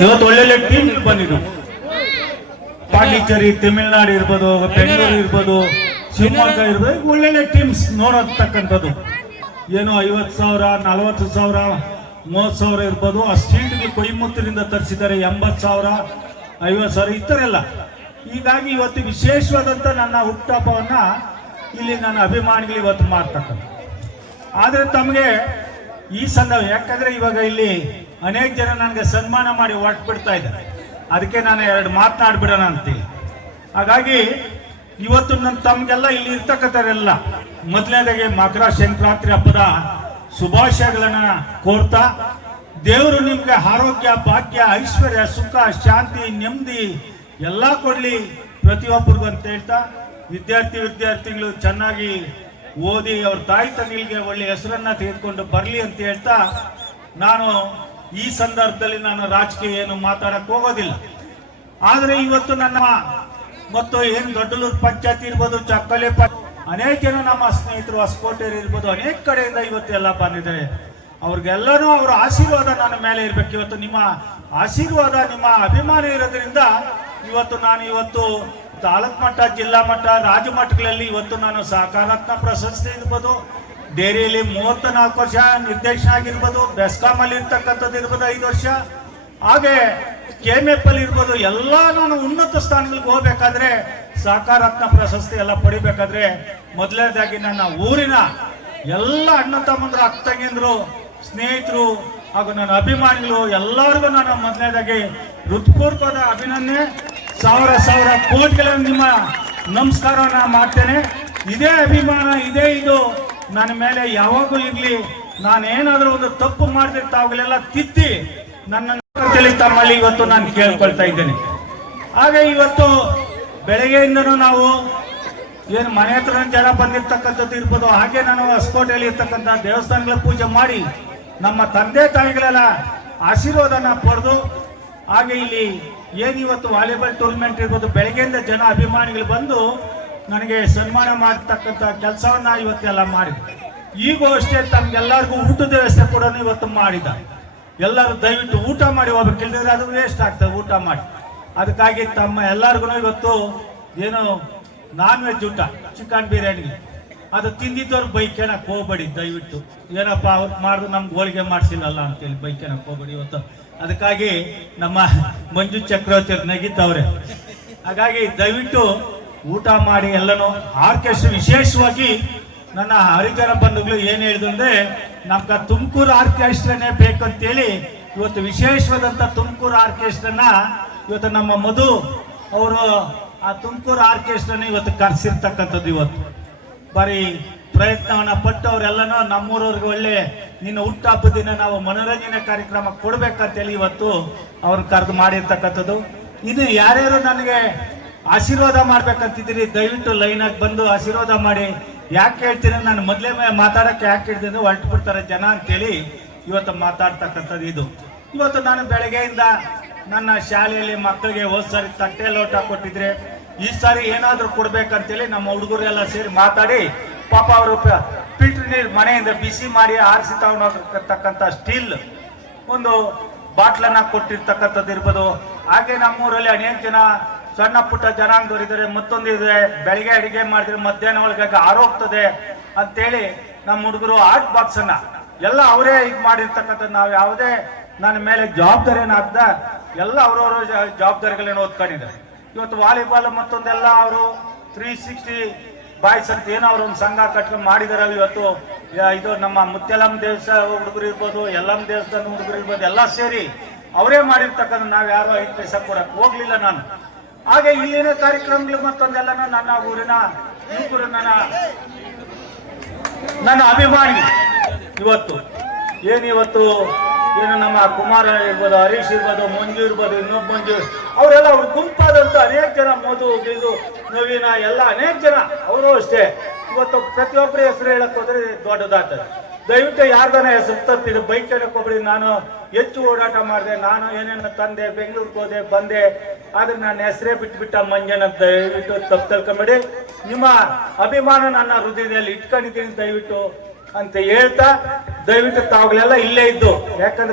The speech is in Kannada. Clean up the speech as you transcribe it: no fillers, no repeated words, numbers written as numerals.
ಇವತ್ತು ಒಳ್ಳೊಳ್ಳೆ ಟೀಮ್ ಬಂದಿದ್ದು. ಪಾಂಡಿಚೇರಿ, ತಮಿಳುನಾಡು ಇರ್ಬೋದು, ಬೆಂಗಳೂರು ಇರ್ಬೋದು, ಶಿವಮೊಗ್ಗ ಇರ್ಬೋದು, ಒಳ್ಳೊಳ್ಳೆ ಟೀಮ್ಸ್ ನೋಡತಕ್ಕಂಥದ್ದು. ಏನೋ 50,000, 40,000, 30,000 ಇರ್ಬೋದು. ಆ ಸ್ಟೀಲ್ಗೆ ಕೊಯಮತ್ತೂರಿಂದ ತರಿಸಿದ್ದಾರೆ. 80,000, 50,000 ಈ ಥರ ಎಲ್ಲ. ಹೀಗಾಗಿ ಇವತ್ತು ವಿಶೇಷವಾದಂಥ ನನ್ನ ಹುಟ್ಟುಹಬ್ಬವನ್ನ ಇಲ್ಲಿ ನನ್ನ ಅಭಿಮಾನಿಗಳು ಇವತ್ತು ಮಾಡ್ತಕ್ಕಂಥ. ಆದರೆ ತಮಗೆ ಈ ಸಂದರ್ಭ ಯಾಕಂದ್ರೆ ಇವಾಗ ಇಲ್ಲಿ ಅನೇಕ ಜನ ನನಗೆ ಸನ್ಮಾನ ಮಾಡಿ ಹೊರಟು ಬಿಡ್ತಾ ಇದ್ದಾರೆ. ಅದಕ್ಕೆ ನಾನು 2 ಮಾತನಾಡ್ಬಿಡೋಣ ಅಂತೇಳಿ. ಹಾಗಾಗಿ ಇವತ್ತು ನನ್ನ ತಮಗೆಲ್ಲ ಇಲ್ಲಿ ಇರ್ತಕ್ಕಂಥವರೆಲ್ಲ ಮೊದಲನೇದಾಗಿ ಮಕರ ಸಂಕ್ರಾಂತಿ ಹಬ್ಬದ ಶುಭಾಶಯಗಳನ್ನ ಕೋರ್ತಾ, ದೇವರು ನಿಮ್ಗೆ ಆರೋಗ್ಯ, ಭಾಗ್ಯ, ಐಶ್ವರ್ಯ, ಸುಖ, ಶಾಂತಿ, ನೆಮ್ಮದಿ ಎಲ್ಲ ಕೊಡ್ಲಿ ಪ್ರತಿಯೊಬ್ಬರಿಗೂ ಅಂತ ಹೇಳ್ತಾ, ವಿದ್ಯಾರ್ಥಿಗಳು ಚೆನ್ನಾಗಿ ಓದಿ ಅವ್ರ ತಾಯಿ ತಂದೆಗಳಿಗೆ ಒಳ್ಳೆ ಹೆಸರನ್ನ ತೆಗೆದುಕೊಂಡು ಬರಲಿ ಅಂತ ಹೇಳ್ತಾ, ನಾನು ಈ ಸಂದರ್ಭದಲ್ಲಿ ನಾನು ರಾಜಕೀಯ ಏನು ಮಾತಾಡಕ್ ಹೋಗೋದಿಲ್ಲ. ಆದ್ರೆ ಇವತ್ತು ನನ್ನ ಮತ್ತು ಏನು ದೊಡ್ಡಲೂರು ಪಂಚಾಯತ್ ಇರ್ಬೋದು, ಚಕ್ಕಲೆ ಅನೇಕ ಜನ ನಮ್ಮ ಸ್ನೇಹಿತರು ಹೊಸಕೋಟೆಯರು ಇರ್ಬೋದು, ಅನೇಕ ಕಡೆಯಿಂದ ಇವತ್ತು ಎಲ್ಲ ಬಂದಿದ್ದಾರೆ. ಅವ್ರಿಗೆಲ್ಲನೂ ಅವರ ಆಶೀರ್ವಾದ ನನ್ನ ಮೇಲೆ ಇರ್ಬೇಕು. ಇವತ್ತು ನಿಮ್ಮ ಆಶೀರ್ವಾದ, ನಿಮ್ಮ ಅಭಿಮಾನ ಇರೋದ್ರಿಂದ ಇವತ್ತು ನಾನು ತಾಲೂಕು ಮಟ್ಟ, ಜಿಲ್ಲಾ ಮಟ್ಟ, ರಾಜ್ಯ ಮಟ್ಟಗಳಲ್ಲಿ ಇವತ್ತು ನಾನು ಸಹಕಾರತ್ನ ಪ್ರಶಸ್ತಿ ಇರ್ಬೋದು, ಡೇರಿಯಲ್ಲಿ 34 ವರ್ಷ ನಿರ್ದೇಶನ ಆಗಿರ್ಬೋದು, ಬೆಸ್ಕಾಂ ಅಲ್ಲಿ ಇರ್ತಕ್ಕಂಥದ್ದು ಇರ್ಬೋದು 5 ವರ್ಷ, ಹಾಗೆ KMF ಅಲ್ಲಿ ಇರ್ಬೋದು, ಎಲ್ಲ ನಾನು ಉನ್ನತ ಸ್ಥಾನಗಳಿಗೆ ಹೋಗ್ಬೇಕಾದ್ರೆ ಸಹಕಾರತ್ನ ಪ್ರಶಸ್ತಿ ಎಲ್ಲ ಪಡಿಬೇಕಾದ್ರೆ ಮೊದಲನೇದಾಗಿ ನನ್ನ ಊರಿನ ಎಲ್ಲ ಅಣ್ಣ ತಮ್ಮಂದ್ರು, ಅಕ್ಕ ತಂಗಿಯಂದ್ರು, ಸ್ನೇಹಿತರು ಹಾಗೂ ನನ್ನ ಅಭಿಮಾನಿಗಳು ಎಲ್ಲರಿಗೂ ನಾನು ಮೊದಲನೇದಾಗಿ ಹೃತ್ಪೂರ್ವಕವಾದ ಅಭಿನಂದನೆ, ಸಾವಿರ ಕೋಟಿಗಳ ನಿಮ್ಮ ನಮಸ್ಕಾರವನ್ನ ಮಾಡ್ತೇನೆ. ಇದೇ ಅಭಿಮಾನ, ಇದೇ ಇದು ನನ್ನ ಮೇಲೆ ಯಾವಾಗೂ ಇರ್ಲಿ. ನಾನೇನಾದ್ರೂ ಒಂದು ತಪ್ಪು ಮಾಡಿದ್ರೆ ತಾವುಗಳೆಲ್ಲ ತಿದ್ದಿ ನನ್ನ ತಮ್ಮಲ್ಲಿ ಇವತ್ತು ನಾನು ಕೇಳ್ಕೊಳ್ತಾ ಇದ್ದೇನೆ. ಹಾಗೆ ಇವತ್ತು ಬೆಳಗ್ಗೆಯಿಂದನೂ ನಾವು ಏನು ಮನೆ ಹತ್ರ ಜನ ಬಂದಿರ್ತಕ್ಕಂಥದ್ದು ಇರ್ಬೋದು, ಹಾಗೆ ನಾನು ಹೊಸಕೋಟೆಯಲ್ಲಿ ಇರ್ತಕ್ಕಂಥ ದೇವಸ್ಥಾನಗಳ ಪೂಜೆ ಮಾಡಿ ನಮ್ಮ ತಂದೆ ತಾಯಿಗಳೆಲ್ಲ ಆಶೀರ್ವಾದನ ಪಡೆದು, ಹಾಗೆ ಇಲ್ಲಿ ಏನಿವತ್ತು ವಾಲಿಬಾಲ್ ಟೂರ್ನಮೆಂಟ್ ಇರ್ಬೋದು, ಬೆಳಗ್ಗೆಯಿಂದ ಜನ ಅಭಿಮಾನಿಗಳು ಬಂದು ನನಗೆ ಸನ್ಮಾನ ಮಾಡತಕ್ಕಂಥ ಕೆಲಸವನ್ನ ಇವತ್ತೆಲ್ಲ ಮಾಡಿದ. ಈಗೂ ಅಷ್ಟೇ ತಮ್ಗೆಲ್ಲರಿಗೂ ಊಟದ ವ್ಯವಸ್ಥೆ ಕೂಡ ಇವತ್ತು ಮಾಡಿದ. ಎಲ್ಲರೂ ದಯವಿಟ್ಟು ಊಟ ಮಾಡಿ ಹೋಗ್ಬೇಕು, ಇಲ್ಲದ್ರೆ ಅದು ವೇಸ್ಟ್ ಆಗ್ತದೆ ಊಟ ಮಾಡಿ. ಅದಕ್ಕಾಗಿ ತಮ್ಮ ಎಲ್ಲರಿಗೂ ಇವತ್ತು ಏನು ನಾನ್ ವೆಜ್ ಊಟ, ಚಿಕನ್ ಬಿರಿಯಾನಿ ಅದು ತಿಂದಿದ್ದವ್ರು ಬೈಕೇನಕ್ಕೆ ಹೋಗ್ಬೇಡಿ ದಯವಿಟ್ಟು. ಏನಪ್ಪ ಅವ್ರು ಮಾಡಿದ್ರು ನಮ್ಗೆ ಹೋಳಿಗೆ ಮಾಡಿಸಿಲ್ಲಲ್ಲ ಅಂತೇಳಿ ಬೈಕೇನಕ್ಕೆ ಹೋಗ್ಬೇಡಿ ಇವತ್ತು. ಅದಕ್ಕಾಗಿ ನಮ್ಮ ಮಂಜು ಚಕ್ರವರ್ತಿ ನಗಿದ್ದವ್ರೆ. ಹಾಗಾಗಿ ದಯವಿಟ್ಟು ಊಟ ಮಾಡಿ ಎಲ್ಲನೂ. ಆರ್ಕೆಸ್ಟ್ರಾ ವಿಶೇಷವಾಗಿ ನನ್ನ ಹರಿಜನ ಬಂಧುಗಳು ಏನು ಹೇಳಿದ್ರು ಅಂದ್ರೆ, ನಮ್ಗೆ ತುಮಕೂರು ಆರ್ಕೆಸ್ಟ್ರಾನೇ ಬೇಕಂತೇಳಿ ಇವತ್ತು ವಿಶೇಷವಾದಂಥ ತುಮಕೂರು ಆರ್ಕೆಸ್ಟ್ರಾನ ಇವತ್ತು ನಮ್ಮ ಮಧು ಅವರು ಆ ತುಮಕೂರು ಆರ್ಕೆಸ್ಟ್ರಾನ ಇವತ್ತು ಕರೆಸಿರ್ತಕ್ಕಂಥದ್ದು. ಇವತ್ತು ಬರೀ ಪ್ರಯತ್ನವನ್ನ ಪಟ್ಟು ಅವರೆಲ್ಲನೂ ನಮ್ಮೂರವ್ರಿಗೆ ಒಳ್ಳೆ ನಿನ್ನ ಹುಟ್ಟುಹಬ್ಬದ ದಿನ ನಾವು ಮನೋರಂಜನೆ ಕಾರ್ಯಕ್ರಮ ಕೊಡ್ಬೇಕಂತೇಳಿ ಇವತ್ತು ಅವ್ರನ್ನ ಕರೆದು ಮಾಡಿರ್ತಕ್ಕಂಥದ್ದು. ಇದು ಯಾರ್ಯಾರು ನನಗೆ ಆಶೀರ್ವಾದ ಮಾಡ್ಬೇಕಂತಿದ್ದೀರಿ ದಯವಿಟ್ಟು ಲೈನಾಗಿ ಬಂದು ಆಶೀರ್ವಾದ ಮಾಡಿ. ಯಾಕೆ ಹೇಳ್ತೀನಿ, ನಾನು ಮೊದಲೇ ಮಾತಾಡಕ್ಕೆ ಯಾಕೆ ಹೇಳ್ತೀನಿ, ಹೊರಟು ಬಿಡ್ತಾರೆ ಜನ ಅಂತೇಳಿ ಇವತ್ತು ಮಾತಾಡ್ತಕ್ಕಂಥದ್ದು. ಇದು ಇವತ್ತು ನಾನು ಬೆಳಗ್ಗೆಯಿಂದ ನನ್ನ ಶಾಲೆಯಲ್ಲಿ ಮಕ್ಕಳಿಗೆ ಹೋದ್ ಸಾರಿ ತಟ್ಟೆ ಲೋಟ ಕೊಟ್ಟಿದ್ರೆ, ಈ ಸಾರಿ ಏನಾದರೂ ಕೊಡ್ಬೇಕಂತೇಳಿ ನಮ್ಮ ಹುಡುಗರೆಲ್ಲ ಸೇರಿ ಮಾತಾಡಿ ಪಾಪ ಅವರು ಫಿಲ್ಟರ್ ನೀರು ಮನೆಯಿಂದ ಬಿಸಿ ಮಾಡಿ ಆರಿಸಿ ತಗೊಂಡೋಗಿರ್ತಕ್ಕಂಥ ಸ್ಟೀಲ್ ಒಂದು ಬಾಟ್ಲನ್ನ ಕೊಟ್ಟಿರ್ತಕ್ಕಂಥದ್ದು ಇರ್ಬೋದು. ಹಾಗೆ ನಮ್ಮೂರಲ್ಲಿ ಅನೇಕ ಜನ ಸಣ್ಣ ಪುಟ್ಟ ಜನಾಂಗದವರಿದ್ದಾರೆ. ಮತ್ತೊಂದು ಇದೆ, ಬೆಳಿಗ್ಗೆ ಅಡಿಗೆ ಮಾಡಿದ್ರೆ ಮಧ್ಯಾಹ್ನ ಒಳಗಾಗಿ ಆರೋಗ್ತದೆ ಅಂತೇಳಿ ನಮ್ಮ ಹುಡುಗರು ಆರ್ಟ್ ಬಾಕ್ಸ್ ಅನ್ನ ಎಲ್ಲ ಅವರೇ ಇದು ಮಾಡಿರ್ತಕ್ಕಂಥದ್ದು. ನಾವು ಯಾವುದೇ ನನ್ನ ಮೇಲೆ ಜವಾಬ್ದಾರಿಯನ್ನು ಹಾಕ್ದ ಎಲ್ಲ ಅವರವರು ಜವಾಬ್ದಾರಿಗಳನ್ನ ಓದ್ಕೊಂಡಿದ್ದಾರೆ. ಇವತ್ತು ವಾಲಿಬಾಲ್ ಮತ್ತೊಂದೆಲ್ಲ ಅವರು 360 ಬಾಯ್ಸ್ ಅಂತ ಏನೋ ಅವರು ಒಂದು ಸಂಘ ಕಟ್ಕೊಂಡು ಮಾಡಿದಾರೆ. ಇವತ್ತು ಇದು ನಮ್ಮ ಮುತ್ಯಲಮ್ಮ ದೇವಸ್ಥಾನ ಹುಡುಗರು ಇರ್ಬೋದು, ಯಲ್ಲಮ್ಮ ದೇವಸ್ಥಾನ ಹುಡುಗರು ಇರ್ಬೋದು, ಎಲ್ಲ ಸೇರಿ ಅವರೇ ಮಾಡಿರ್ತಕ್ಕಂಥ. ನಾವು ಯಾರು 5 ಪೈಸೆ ಕೊಡಕ್ಕೆ ಹೋಗ್ಲಿಲ್ಲ ನಾನು. ಹಾಗೆ ಇಲ್ಲಿನ ಕಾರ್ಯಕ್ರಮಗಳು ಮತ್ತೊಂದೆಲ್ಲ ನನ್ನ ಊರಿನ ಯುವಕರು ನನ್ನ ಅಭಿಮಾನಿ ಇವತ್ತು ಏನು ನಮ್ಮ ಕುಮಾರ ಇರ್ಬೋದು, ಹರೀಶ್ ಇರ್ಬೋದು, ಮಂಜು ಇರ್ಬೋದು, ಇನ್ನೊಬ್ಬ ಮಂಜು ಅವರೆಲ್ಲ ಅವ್ರ ಗುಂಪಾದಂತ ಅನೇಕ ಜನ, ಮಧು ಗಿದು ನವೀನ ಎಲ್ಲ ಅನೇಕ ಜನ ಅವರು ಅಷ್ಟೇ. ಇವತ್ತು ಪ್ರತಿಯೊಬ್ಬರ ಹೆಸರು ಹೇಳಕ್ ಹೋದ್ರೆ ದೊಡ್ಡದಾಗ್ತದೆ. ದಯವಿಟ್ಟು ಯಾರ್ದಾನ ಹೆಸರು ತಪ್ಪಿದೆ ಬೈಕ್ ಹೇಳಕ್ ಹೋಗ್ಬಿಡಿ. ನಾನು ಹೆಚ್ಚು ಓಡಾಟ ಮಾಡಿದೆ, ನಾನು ಏನೇನು ತಂದೆ, ಬೆಂಗಳೂರಿಗೆ ಹೋದೆ ಬಂದೆ, ಆದ್ರೆ ನನ್ನ ಹೆಸರೇ ಬಿಟ್ಬಿಟ್ಟ ಮಂಜನ. ದಯವಿಟ್ಟು ತಪ್ಪು ತಿಳ್ಕೊಂಬೇಡಿ. ನಿಮ್ಮ ಅಭಿಮಾನ ನನ್ನ ಹೃದಯದಲ್ಲಿ ಇಟ್ಕೊಂಡಿದ್ದೀನಿ ದಯವಿಟ್ಟು ಅಂತ ಹೇಳ್ತಾ, ದಯವಿಟ್ಟು ತಾವುಗಳೆಲ್ಲ ಇಲ್ಲೇ ಇದ್ದು, ಯಾಕಂದ್ರೆ